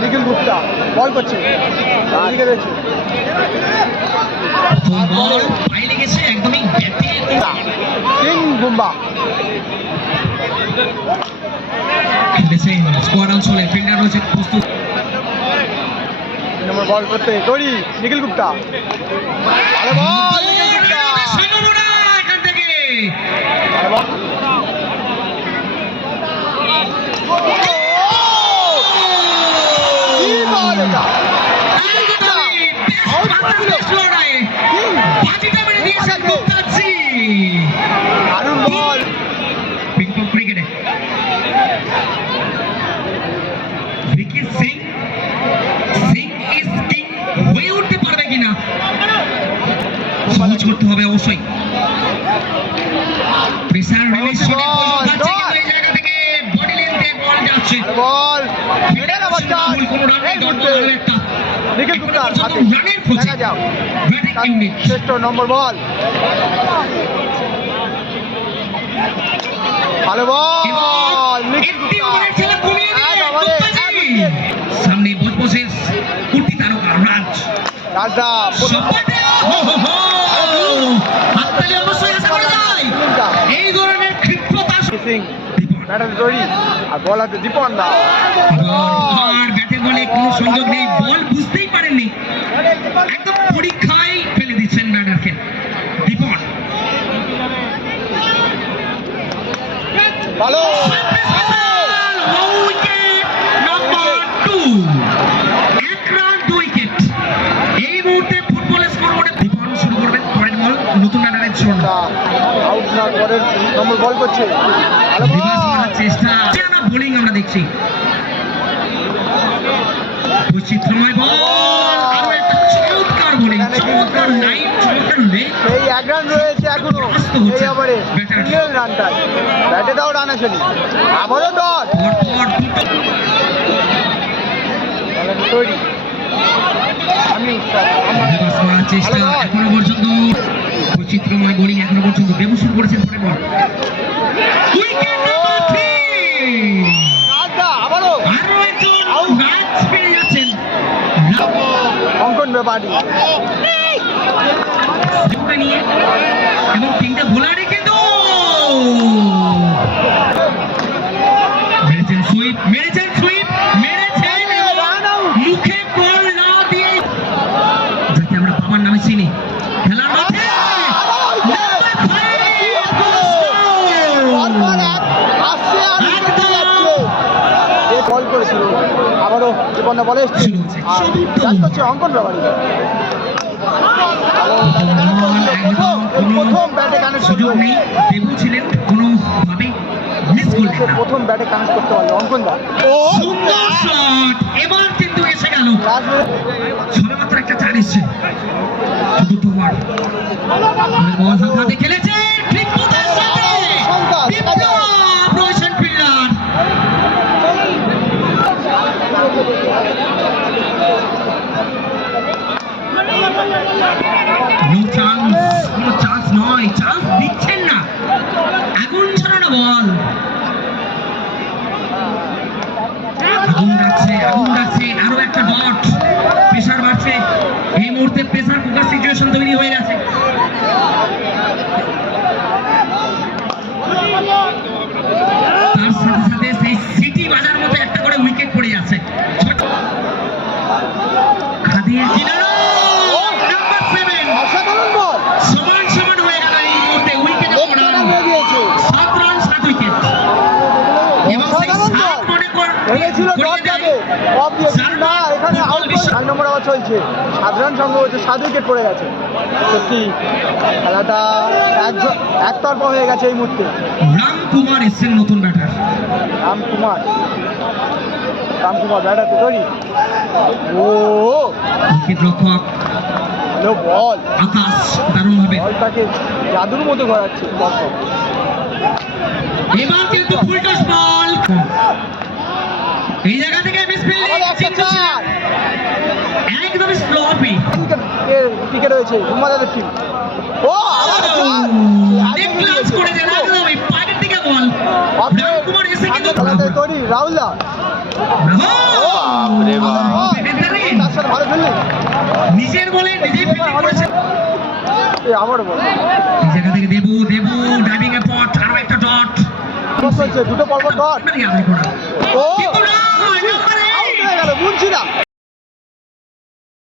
নিখিল গুপ্তা বল করছে, এদিকে রয়েছে বল পায়ে লেগেছে একদমই ব্যাটে কিং বুম্বা খেলেছেন স্কোয়াড অঞ্চলে ফিল্ডার রয়েছে প্রস্তুত নম্বর বল করতে তৈরি নিখিল গুপ্তা ভালো বল নিখিল গুপ্তা এখান থেকে ভালো বল কি বল এটা দারুণ বল পিকপক ক্রিকেটে ভিকি সিং ইজ কিং হয়ে উঠতে পারবে কিনা সহজ করতে হবে অবশ্যই প্রেসার রিলিজ শটে পৌঁছাচ্ছে কিন্তু এই জায়গা থেকে বডি লেন্থে বল যাচ্ছে বল এটা না বাচ্চা কোনো রান নেই ডট বল একটা নিখিল গুপ্তা সাথে রানের খোঁজে দেখা যাও ব্যাটিং ইউনিট শ্রেষ্ঠ নম্বর বল ভালো বল নিখিল গুপ্তা সামনে বসে কুর্তি তারকা রাজ রাজা হাততালি অবশ্যই আশা করা যায় এই ধরনের ক্ষিপ্রতা সিং ব্যাটার তৈরি আর বল আছে দীপন দা আর ব্যাটে বলে কোনো সংযোগ নেই বল বুঝতেই পারেননি একদম পরীক্ষায় ফেলে দিচ্ছেন ব্যাটারকে দীপন ভালো উইকেট নাম্বার 2 এক রান 2 উইকেট এই মুহূর্তে ফুটবলের স্কোরবোর্ডে দীপন শুরু করবেন পরের বল নতুন ব্যাটারের জন্য আউট না করেন নম্বর বল করছে ভালো বল চেষ্টা না বোলিং আমরা দেখছি বৈচিত্র্যময় বল আর একটা চমৎকার বোলিং চমৎকার লাইন চমৎকার লেগ এই এক রান রয়েছে এখনো এই ওভারে সিঙ্গেল রানটাই ব্যাটে দাও রান আসেনি আবারও ডট পর দুটো তৈরি আমি পাস করার চেষ্টা এখনো পর্যন্ত বৈচিত্র্যময় বোলিং এখনো পর্যন্ত বেবুসুর করেছেন পরে বল উইকেট নাম্বার 3 রাজা আবারও আরো একজন ম্যাচ পেয়ে যাচ্ছেন অঙ্কন ব্যাপারী দুটো নিয়ে এবং তিনটা বোলারে কিন্তু মেরেছেন সুইপ মেরেছেন মুখে বল না দিয়ে যাকে আমরা বাবার নামে চিনি খেলার মাঠে বল করেছিল আবারও জীবনে বলে এসছে অঙ্কন ব্যাপারী প্রথম ব্যাটে কানেক্ট সুযোগ নেই দেবু ছিলেন কোনোভাবেই মিস করলেন না প্রথম ব্যাটে কানেক্ট করতে পারলো অঙ্কন দা সুন্দর শট এবার কিন্তু এসে গেল সবেমাত্র একটা চার এসছে চতুর্থ ওভার বল হাতে খেলেছে ঠিক কোথার সাথে বিপ্লব রোশন ফিল্ডার কোনো চান্স নয় চান্স দিচ্ছেন না আগুন ছড়ানো বল আগুন ডাকছে আরো একটা ডট প্রেসার বাড়ছে এই মুহূর্তে প্রেসার কুকার সিচুয়েশন তৈরি হয়ে গেছে তার সাথে সাথে সেই সিটি বাজার মতো একটা করে উইকেট পড়ে যাচ্ছে খাদিয়ে কিনারা সমান হয়ে গেল এই মুহূর্তে উইকেট 7 রান 7 উইকেট এবং সেই 7 মনে চার নম্বর আবার চলছে 7 রান সঙ্গে হচ্ছে 7 উইকেট পড়ে গেছে সত্যি খেলাটা একতরফা হয়ে গেছে এই মুহূর্তে রামকুমার এসছেন নতুন ব্যাটার রামকুমার ব্যাটার তো তৈরি ও উইকেট রক্ষক বল আকাশ দারুণ ভাবে বলটাকে জাদুর মতো ঘোরাচ্ছে দর্শক এবার কিন্তু ফুল টস বল এই জায়গা থেকে মিসফিল্ডিং একদম স্লোপি টিকে রয়েছে ঘুমাদের টিম ও নেকলাস করে দেন একদম এই পায়ের দিকে বল রামকুমার এসে কিন্তু তৈরি রাহুল দা নিজের বলে নিজেই ফিল্ডিং করেছেন। আবারও বল এই জায়গা থেকে দেবু ড্রাইভিং এর পর আরো একটা ডট চলছে দুটো পরপর ডট আদায় করা